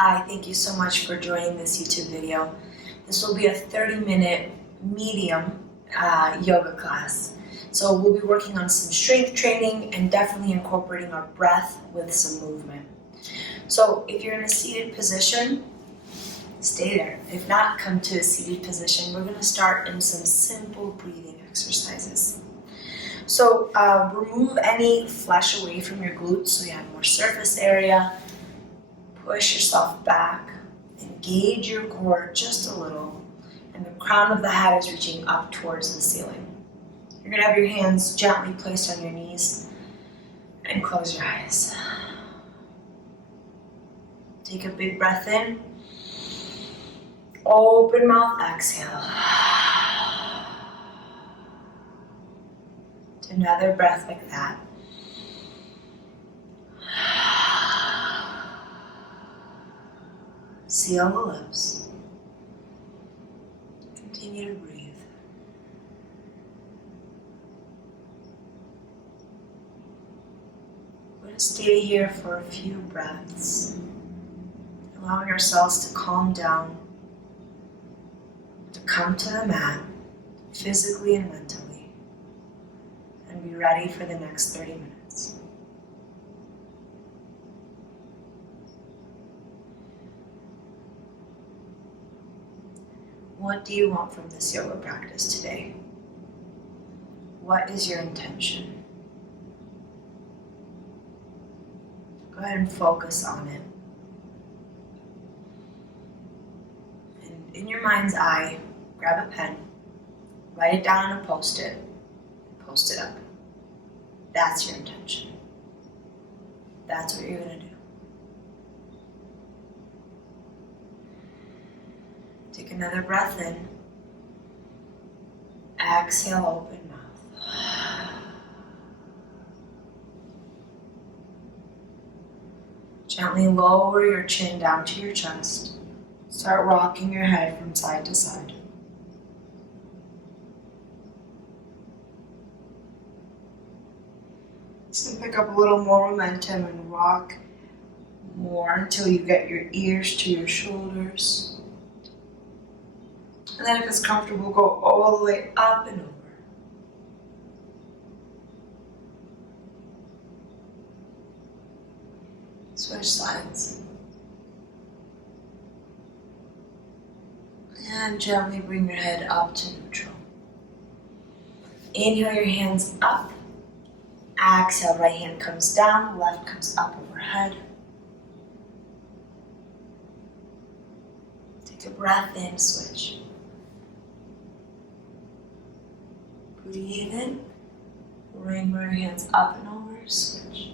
Hi, thank you so much for joining this YouTube video. This will be a 30-minute medium yoga class. So we'll be working on some strength training and definitely incorporating our breath with some movement. So if you're in a seated position, stay there. If not, come to a seated position. We're going to start in some simple breathing exercises. So remove any flesh away from your glutes so you have more surface area. Push yourself back, engage your core just a little, and the crown of the head is reaching up towards the ceiling. You're going to have your hands gently placed on your knees and close your eyes. Take a big breath in. Open mouth, exhale. Another breath like that. Seal the lips. Continue to breathe. We're going to stay here for a few breaths, allowing ourselves to calm down, to come to the mat, physically and mentally, and be ready for the next 30 minutes. What do you want from this yoga practice today? What is your intention? Go ahead and focus on it. And in your mind's eye, grab a pen, write it down on a post-it, post it up. That's your intention. That's what you're going to do. Take another breath in. Exhale, open mouth. Gently lower your chin down to your chest. Start rocking your head from side to side. So pick up a little more momentum and rock more until you get your ears to your shoulders. And then if it's comfortable, go all the way up and over. Switch sides. And gently bring your head up to neutral. Inhale your hands up. Exhale, right hand comes down, left comes up overhead. Take a breath in, switch. Breathe in, bring your hands up and over, switch.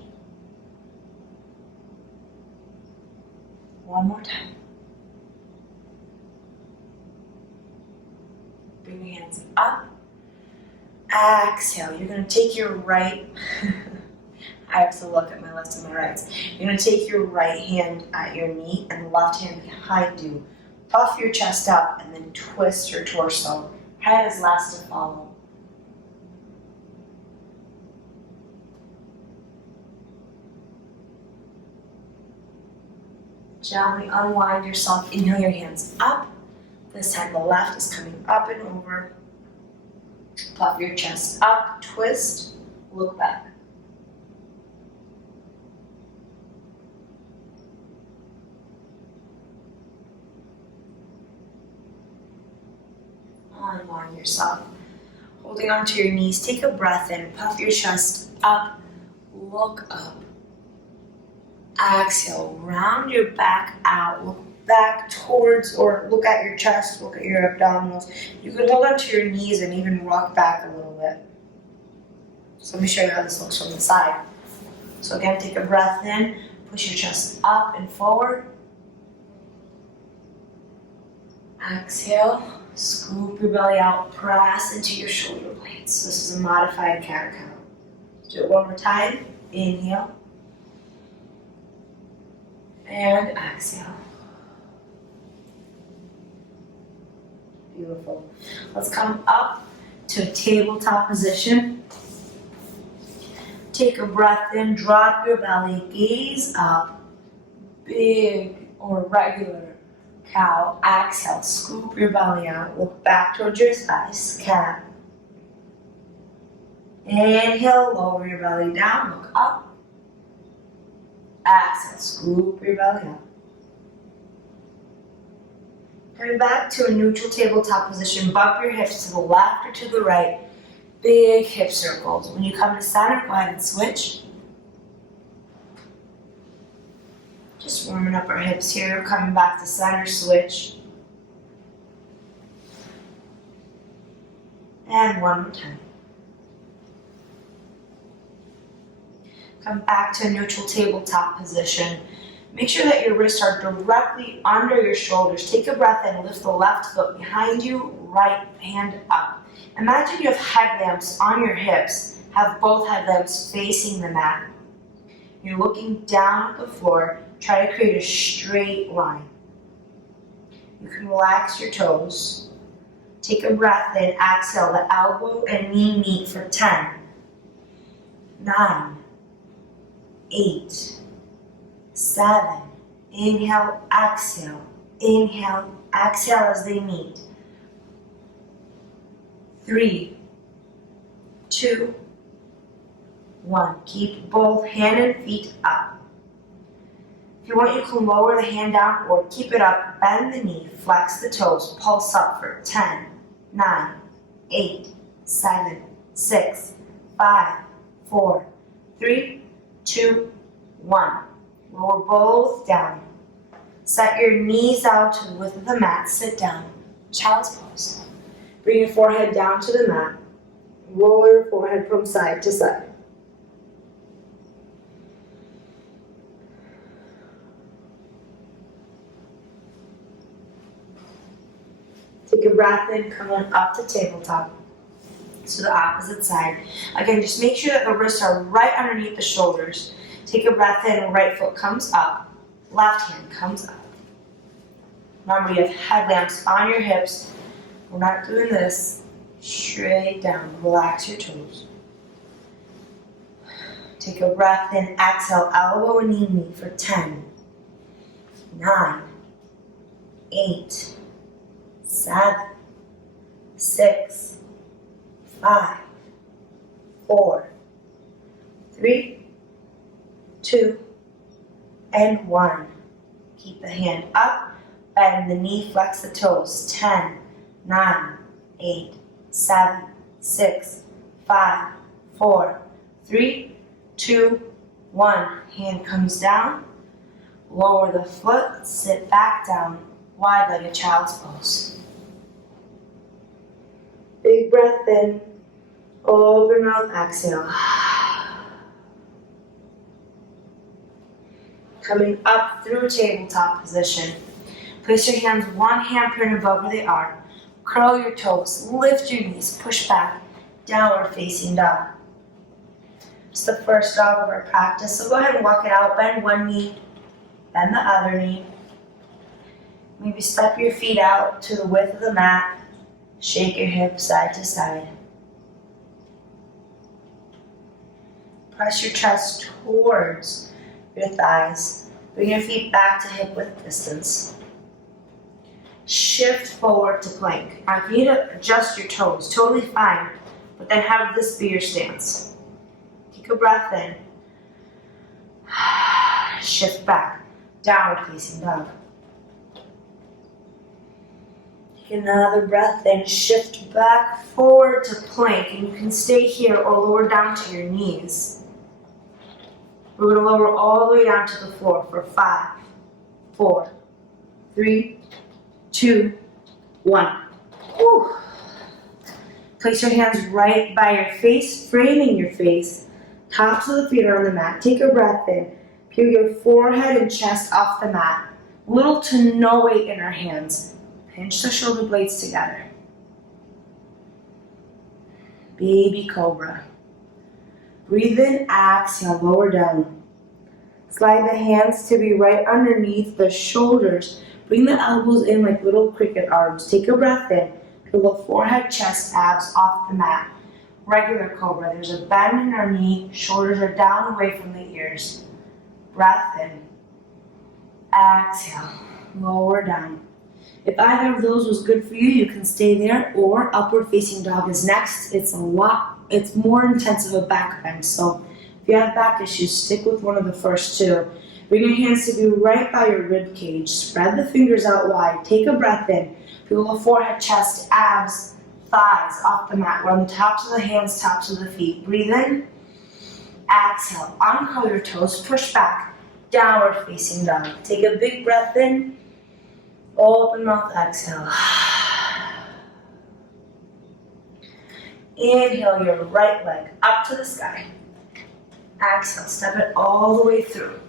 One more time. Bring your hands up. Exhale, you're going to take your right, I have to look at my left and my right. You're going to take your right hand at your knee and the left hand behind you. Puff your chest up and then twist your torso. Head is last to follow. Gently unwind yourself. Inhale your hands up. This time the left is coming up and over. Puff your chest up, twist, look back. Unwind yourself. Holding onto your knees, take a breath in, puff your chest up, look up. Exhale, round your back out, look back towards, or look at your chest, look at your abdominals. You could hold onto your knees and even rock back a little bit. So let me show you how this looks from the side. So again, take a breath in, push your chest up and forward. Exhale, scoop your belly out, press into your shoulder blades. This is a modified cat-cow. Do it one more time. Inhale. And exhale. Beautiful. Let's come up to a tabletop position. Take a breath in, drop your belly, gaze up. Big or regular cow. Exhale, scoop your belly out, look back towards your thighs, cat. Inhale, lower your belly down, look up. Exhale, scoop your belly up. Coming back to a neutral tabletop position, bump your hips to the left or to the right. Big hip circles. When you come to center, go ahead and switch. Just warming up our hips here, coming back to center, switch. And one more time. Come back to a neutral tabletop position. Make sure that your wrists are directly under your shoulders. Take a breath in, lift the left foot behind you, right hand up. Imagine you have headlamps on your hips. Have both headlamps facing the mat. You're looking down at the floor. Try to create a straight line. You can relax your toes. Take a breath in, exhale, the elbow and knee meet for 10, 9, 8, 7, inhale, exhale as they meet. 3, 2, 1. Keep both hand and feet up. If you want, you can lower the hand down or keep it up, bend the knee, flex the toes, pulse up for 10, 9, 8, 7, 6, 5, 4, 3, 2, 1. Lower both down. Set your knees out to the width of the mat. Sit down. Child's pose. Bring your forehead down to the mat. Roll your forehead from side to side. Take a breath in, coming up to tabletop. So the opposite side. Again, just make sure that the wrists are right underneath the shoulders. Take a breath in, right foot comes up, left hand comes up. Remember, you have headlamps on your hips. We're not doing this. Straight down, relax your toes. Take a breath in, exhale, elbow and knee meet for 10, 9, 8, 7, 6, 5, 4, 3, 2, and 1. Keep the hand up, bend the knee, flex the toes. 10, 9, 8, 7, 6, 5, 4, 3, 2, 1. Hand comes down, lower the foot, sit back down, wide-legged child's pose. Big breath in, open mouth, exhale. Coming up through tabletop position. Place your hands one handprint above where they are. Curl your toes, lift your knees, push back, downward facing dog. It's the first dog of our practice, so go ahead and walk it out. Bend one knee, bend the other knee. Maybe step your feet out to the width of the mat. Shake your hips side to side. Press your chest towards your thighs. Bring your feet back to hip width distance. Shift forward to plank. Now if you need to adjust your toes, totally fine, but then have this be your stance. Take a breath in. Shift back. Downward facing dog. Take another breath in. Shift back forward to plank, and you can stay here or lower down to your knees. We're going to lower all the way down to the floor for 5, 4, 3, 2, 1. Whew. Place your hands right by your face, framing your face. Tops of the feet are on the mat. Take a breath in. Peel your forehead and chest off the mat. Little to no weight in our hands. Pinch the shoulder blades together. Baby cobra. Breathe in, exhale, lower down. Slide the hands to be right underneath the shoulders. Bring the elbows in like little cricket arms. Take a breath in. Peel the forehead, chest, abs off the mat. Regular cobra. There's a bend in our knee. Shoulders are down away from the ears. Breath in. exhale, lower down. If either of those was good for you, you can stay there, or upward facing dog is next. It's more intense of a back bend. So if you have back issues, stick with one of the first two. Bring your hands to be right by your rib cage. Spread the fingers out wide. Take a breath in. Feel the forehead, chest, abs, thighs off the mat. We're on the tops of the hands, tops of the feet. Breathe in. Exhale. Uncurl your toes. Push back. Downward facing dog. Take a big breath in. Open mouth, exhale. Inhale your right leg up to the sky. Exhale, step it all the way through.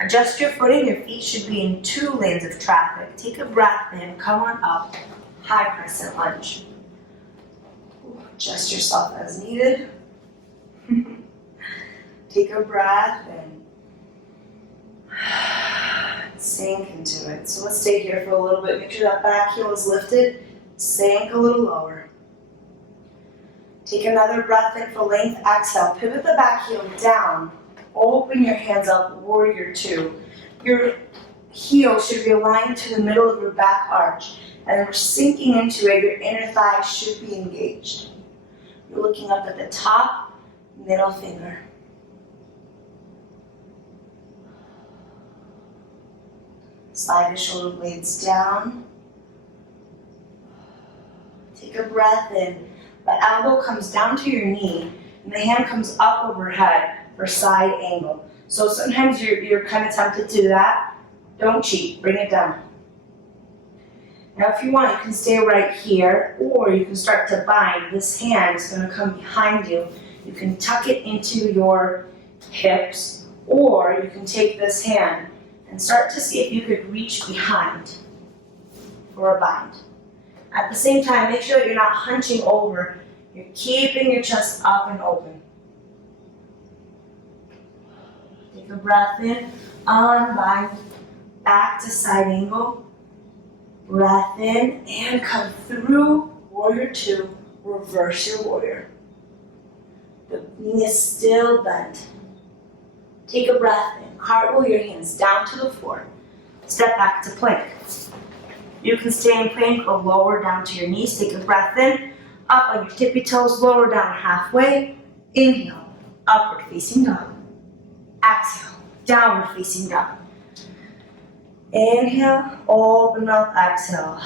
Adjust your footing, your feet should be in 2 lanes of traffic. Take a breath in, come on up, high crescent lunge. Adjust yourself as needed. Take a breath in. Sink into it. So let's stay here for a little bit. Make sure that back heel is lifted. Sink a little lower. Take another breath in for length. Exhale. Pivot the back heel down. Open your hands up, warrior 2. Your heel should be aligned to the middle of your back arch. And then we're sinking into it. Your inner thigh should be engaged. You're looking up at the top, middle finger. Slide the shoulder blades down. Take a breath in. The elbow comes down to your knee, and the hand comes up overhead for side angle. So sometimes you're kind of tempted to do that. Don't cheat. Bring it down. Now if you want, you can stay right here, or you can start to bind. This hand is going to come behind you. You can tuck it into your hips, or you can take this hand and start to see if you could reach behind for a bind. At the same time, make sure that you're not hunching over. You're keeping your chest up and open. Take a breath in, unbind, back to side angle. Breath in and come through, warrior 2, reverse your warrior. The knee is still bent. Take a breath in, cartwheel your hands down to the floor. Step back to plank. You can stay in plank or lower down to your knees. Take a breath in, up on your tippy toes, lower down halfway. Inhale, upward facing dog. Exhale, downward facing dog. Inhale, open mouth, exhale.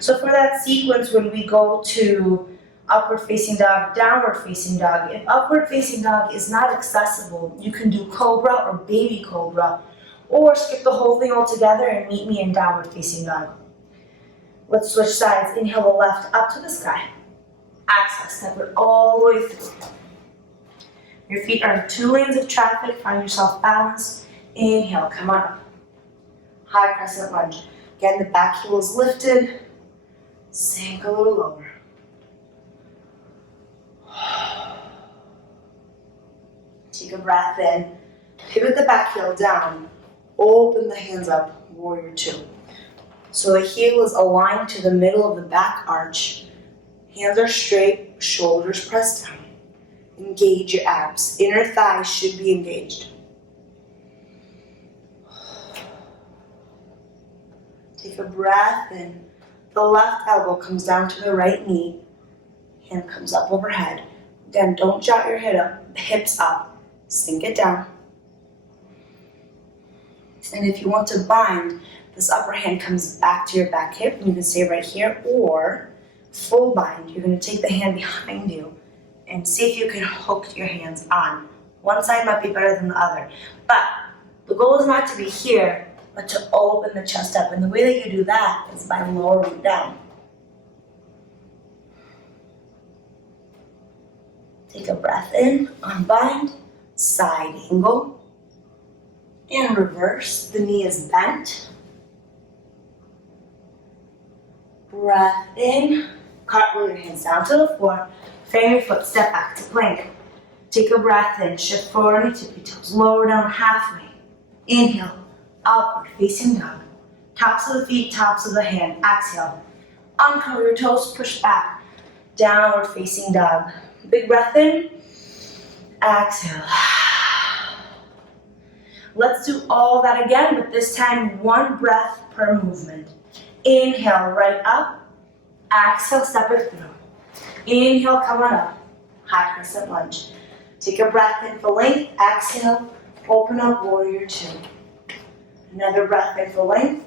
So for that sequence, when we go to upward facing dog, downward facing dog, if upward facing dog is not accessible, you can do cobra or baby cobra, or skip the whole thing altogether and meet me in downward facing dog. Let's switch sides. Inhale the left up to the sky. Exhale, step it all the way through. Your feet are in 2 lanes of traffic. Find yourself balanced. Inhale, come on up. High crescent lunge. Again, the back heel is lifted. Sink a little lower. Take a breath in. Pivot the back heel down. Open the hands up, warrior 2. So the heel is aligned to the middle of the back arch. Hands are straight, shoulders pressed down. Engage your abs. Inner thighs should be engaged. Take a breath in. The left elbow comes down to the right knee. Hand comes up overhead. Again, don't jot your hips up. Sink it down. And if you want to bind, this upper hand comes back to your back hip, and you can stay right here, or full bind. You're going to take the hand behind you and see if you can hook your hands on. One side might be better than the other. But the goal is not to be here, but to open the chest up. And the way that you do that is by lowering down. Take a breath in, unbind, side angle. And reverse, the knee is bent. Breath in, cartwheel your hands down to the floor. Frame your foot, step back to plank. Take a breath in, shift forward on your tippy toes, lower down halfway. Inhale, upward facing dog. Tops of the feet, tops of the hand. Exhale, uncurl your toes, push back. Downward facing dog. Big breath in, exhale. Let's do all that again, but this time one breath per movement. Inhale, right up. Exhale, step it through. Inhale, come on up. High crescent lunge. Take a breath in for length. Exhale, open up, warrior two. Another breath in for length.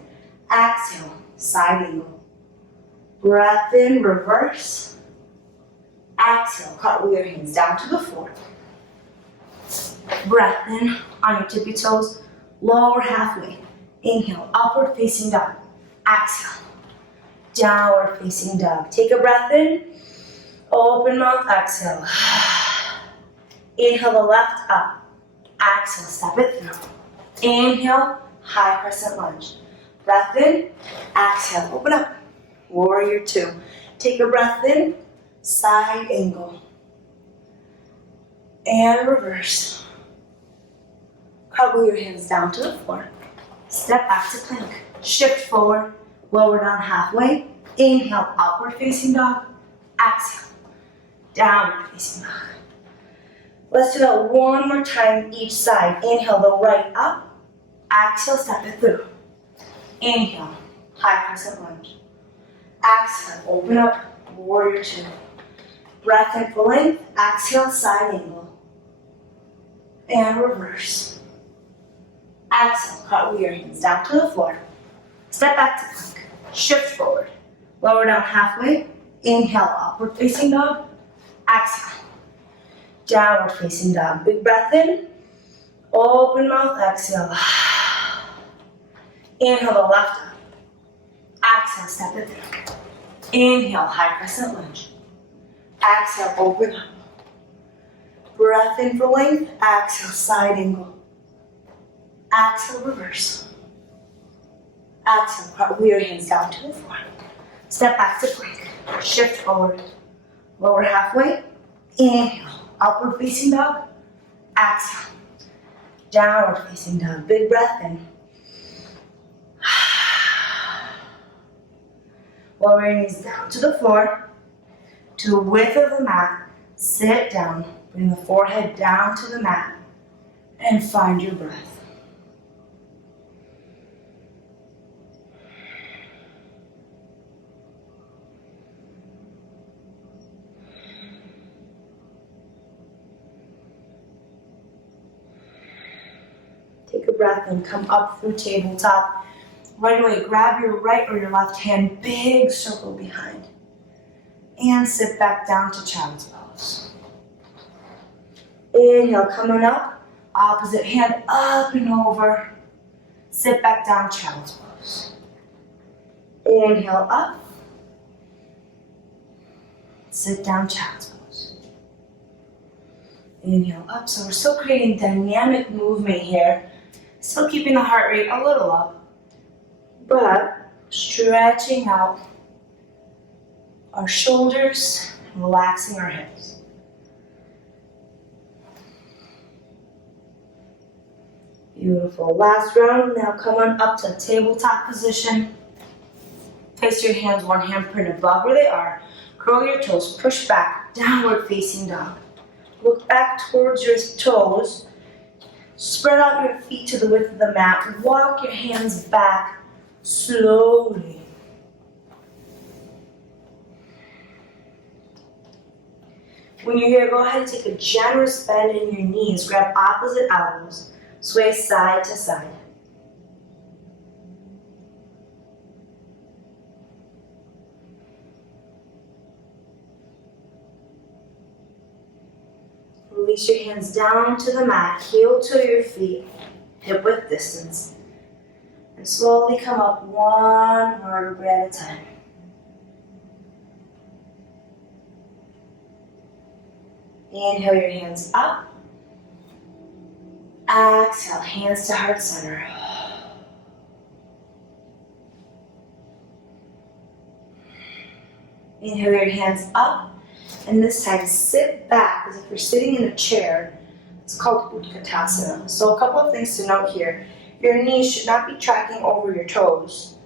Exhale, side angle. Breath in, reverse. Exhale, cartwheel your hands down to the floor. Breath in on your tippy toes, lower halfway. Inhale, upward facing dog. Exhale, downward facing dog. Take a breath in, open mouth, exhale. Inhale the left up. Exhale, step it through. Inhale, high crescent lunge. Breath in, exhale, open up. Warrior two. Take a breath in, side angle. And reverse. Cartwheel your hands down to the floor. Step back to plank. Shift forward, lower down halfway. Inhale, upward facing dog. Exhale, downward facing dog. Let's do that one more time each side. Inhale the right up. Exhale, step it through. Inhale, high crescent lunge. Exhale, open up, warrior two. Breath in for length. Exhale, side angle. And reverse. Exhale, cartwheel your hands down to the floor. Step back to plank. Shift forward. Lower down halfway. Inhale, upward facing dog. Exhale, downward facing dog. Big breath in. Open mouth, exhale. Inhale the left up. Exhale, step it through. Inhale, high crescent lunge. Exhale, open up. Breath in for length. Exhale, side angle. Exhale, reverse. Exhale, cartwheel your hands down to the floor. Step back to plank. Shift forward. Lower halfway. Inhale, upward facing dog. Exhale, downward facing dog. Big breath in. Lower your knees down to the floor, to the width of the mat. Sit down, bring the forehead down to the mat, and find your breath. Take a breath and come up through tabletop. Right away, grab your right or your left hand, big circle behind. And sit back down to child's pose. Inhale, coming up. Opposite hand up and over. Sit back down, child's pose. Inhale, up. Sit down, child's pose. Inhale, up. So we're still creating dynamic movement here. Still keeping the heart rate a little up, but stretching out our shoulders and relaxing our hips. Beautiful. Last round. Now come on up to tabletop position. Place your hands, one handprint above where they are. Curl your toes. Push back. Downward facing dog. Look back towards your toes. Spread out your feet to the width of the mat. Walk your hands back slowly. When you're here, go ahead and take a generous bend in your knees. Grab opposite elbows. Sway side to side. Release your hands down to the mat. Heel to your feet. Hip width distance. And slowly come up one vertebrae at a time. Inhale your hands up. Exhale, hands to heart center. Inhale your hands up, and this time sit back as if you're sitting in a chair. It's called Utkatasana. So a couple of things to note here. Your knees should not be tracking over your toes.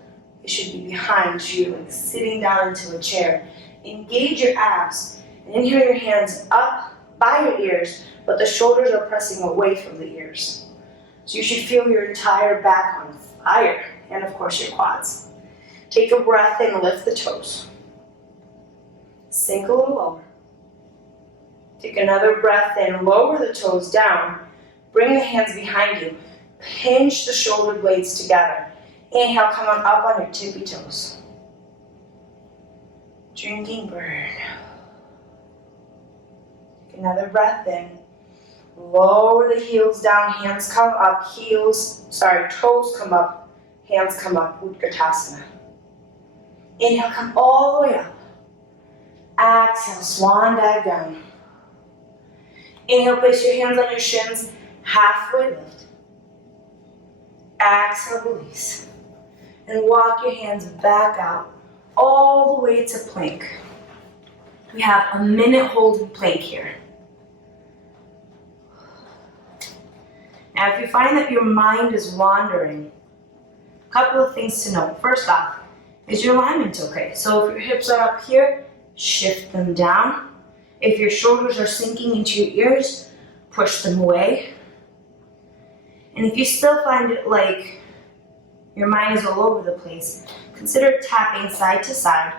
It should be behind you, like sitting down into a chair. Engage your abs, and inhale your hands up by your ears, but the shoulders are pressing away from the ears. So you should feel your entire back on fire, and of course your quads. Take a breath in, lift the toes. Sink a little lower. Take another breath in, lower the toes down. Bring the hands behind you. Pinch the shoulder blades together. Inhale, come on up on your tippy toes. Drinking bird. Take another breath in. Lower the heels down, hands come up, toes come up, hands come up, Utkatasana. Inhale, come all the way up. Exhale, swan dive down. Inhale, place your hands on your shins, halfway lift. Exhale, release. And walk your hands back out, all the way to plank. We have a minute holding plank here. Now, if you find that your mind is wandering, a couple of things to note. First off, is your alignment okay? So if your hips are up here, shift them down. If your shoulders are sinking into your ears, push them away. And if you still find it like your mind is all over the place, consider tapping side to side.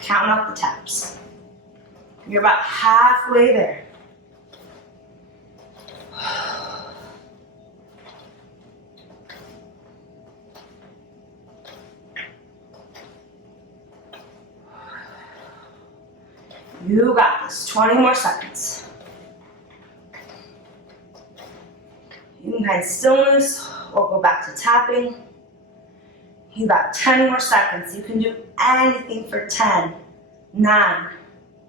Count up the taps. You're about halfway there. You got this. 20 more seconds. You can find stillness or go back to tapping. You got 10 more seconds. You can do anything for 10, 9,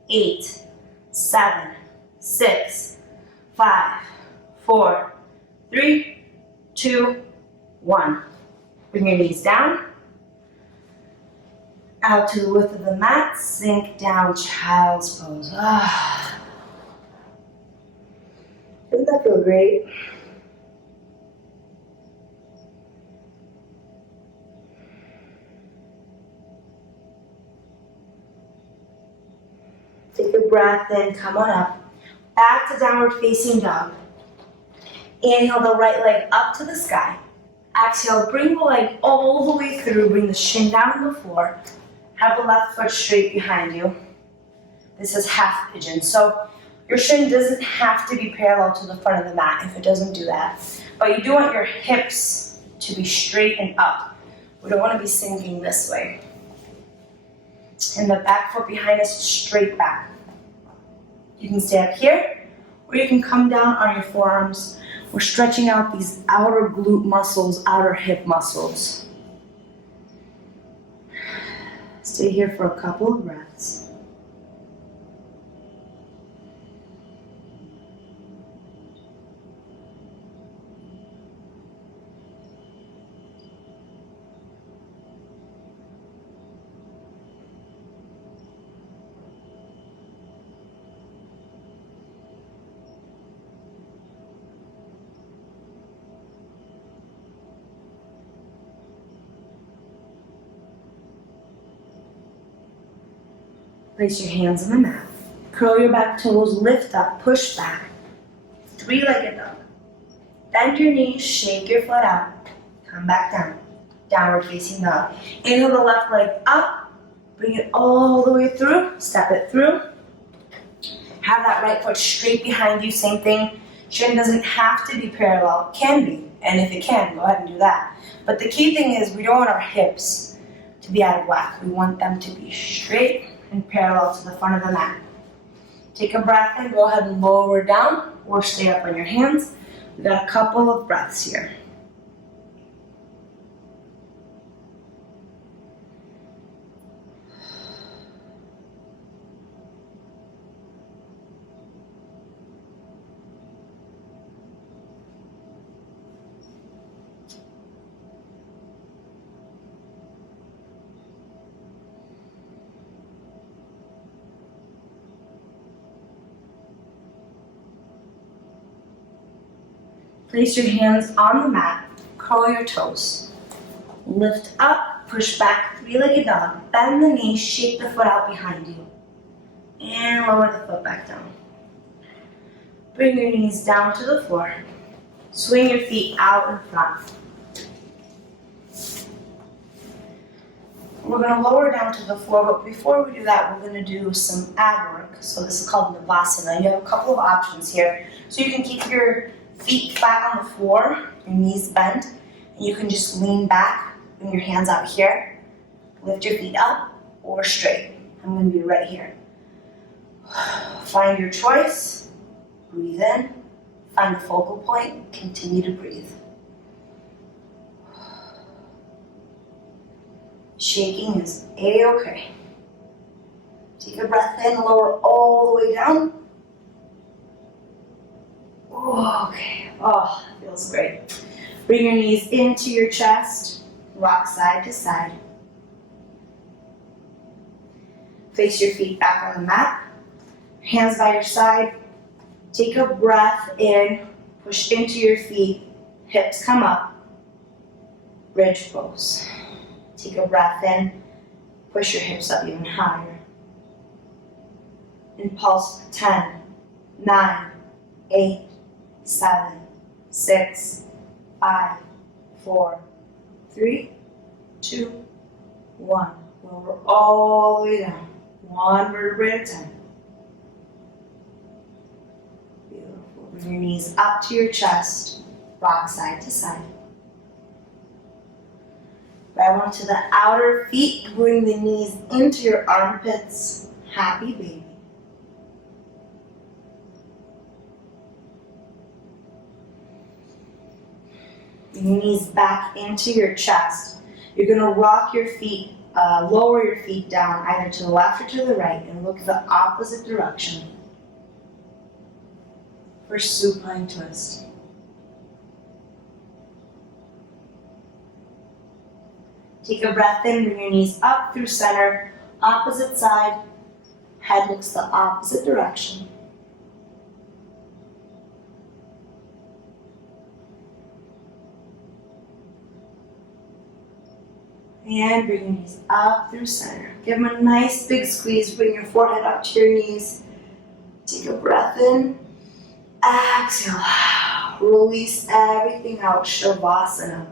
8, 7, 6, 5, 4, 3, 2, 1. Bring your knees down. Out to the width of the mat, sink down, child's pose. Doesn't that feel great? Take a breath in, come on up. Back to downward facing dog. Inhale the right leg up to the sky. Exhale, bring the leg all the way through, bring the shin down to the floor. Have the left foot straight behind you. This is half pigeon. So your shin doesn't have to be parallel to the front of the mat if it doesn't do that. But you do want your hips to be straight and up. We don't want to be sinking this way. And the back foot behind us straight back. You can stay up here, or you can come down on your forearms. We're stretching out these outer glute muscles, outer hip muscles. Stay here for a couple of breaths. Place your hands on the mat. Curl your back toes, lift up, push back. Three-legged dog. Bend your knees, shake your foot out. Come back down. Downward facing dog. Inhale the left leg up. Bring it all the way through. Step it through. Have that right foot straight behind you. Same thing. Shin doesn't have to be parallel. It can be. And if it can, go ahead and do that. But the key thing is we don't want our hips to be out of whack. We want them to be straight and parallel to the front of the mat. Take a breath in, go ahead and lower down or stay up on your hands. We've got a couple of breaths here. Place your hands on the mat, curl your toes. Lift up, push back, three-legged dog. Bend the knees, shake the foot out behind you. And lower the foot back down. Bring your knees down to the floor. Swing your feet out in front. We're going to lower down to the floor, but before we do that, we're going to do some ab work. So this is called Navasana. You have a couple of options here. So you can keep your feet flat on the floor, your knees bent, and you can just lean back, bring your hands out here, lift your feet up or straight. I'm going to be right here. Find your choice, breathe in, find the focal point, continue to breathe. Shaking is A-okay. Take a breath in, lower all the way down. Okay, oh, that feels great. Bring your knees into your chest, rock side to side. Face your feet back on the mat, hands by your side. Take a breath in, push into your feet, hips come up, bridge pose. Take a breath in, push your hips up even higher. And pulse 10, 9, 8, 7, 6, 5, 4, 3, 2, 1. Lower all the way down, one vertebrae at a time. Beautiful. Bring your knees up to your chest, rock side to side. Right one to the outer feet, bring the knees into your armpits. Happy baby. Bring your knees back into your chest. You're going to rock your feet, lower your feet down either to the left or to the right and look the opposite direction for supine twist. Take a breath in, bring your knees up through center, opposite side, head looks the opposite direction. And bring your knees up through center. Give them a nice big squeeze, bring your forehead up to your knees. Take a breath in, exhale, release everything out, Shavasana.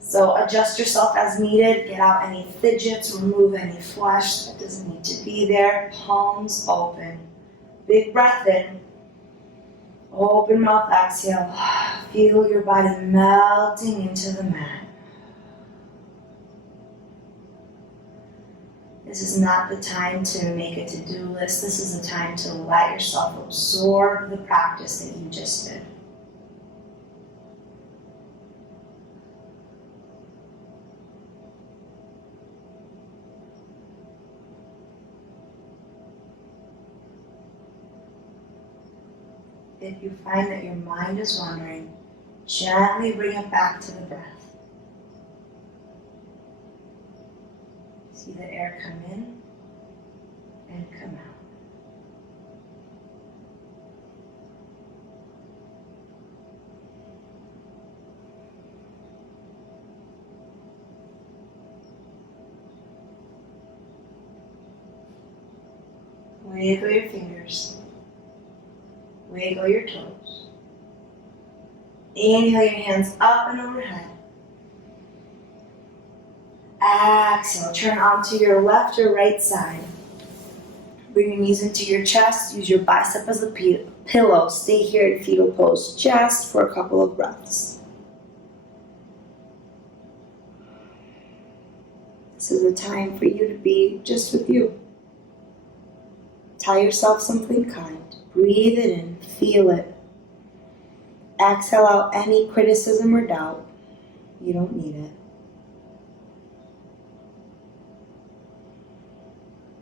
So adjust yourself as needed, get out any fidgets, remove any flesh that doesn't need to be there. Palms open. Big breath in. Open mouth, exhale. Feel your body melting into the mat. This is not the time to make a to-do list. This is the time to let yourself absorb the practice that you just did. If you find that your mind is wandering, gently bring it back to the breath. See the air come in and come out. Wiggle your fingers. Wiggle your toes. Inhale your hands up and overhead. Exhale, turn onto your left or right side. Bring your knees into your chest. Use your bicep as a pillow. Stay here in fetal pose just for a couple of breaths. This is a time for you to be just with you. Tell yourself something kind. Breathe it in, feel it. Exhale out any criticism or doubt. You don't need it.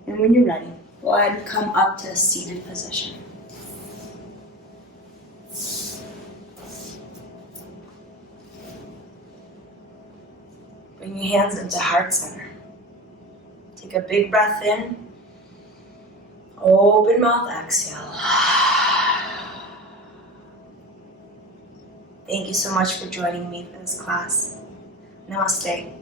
And when you're ready, go ahead and come up to a seated position. Bring your hands into heart center. Take a big breath in. Open mouth, exhale. Thank you so much for joining me for this class. Namaste.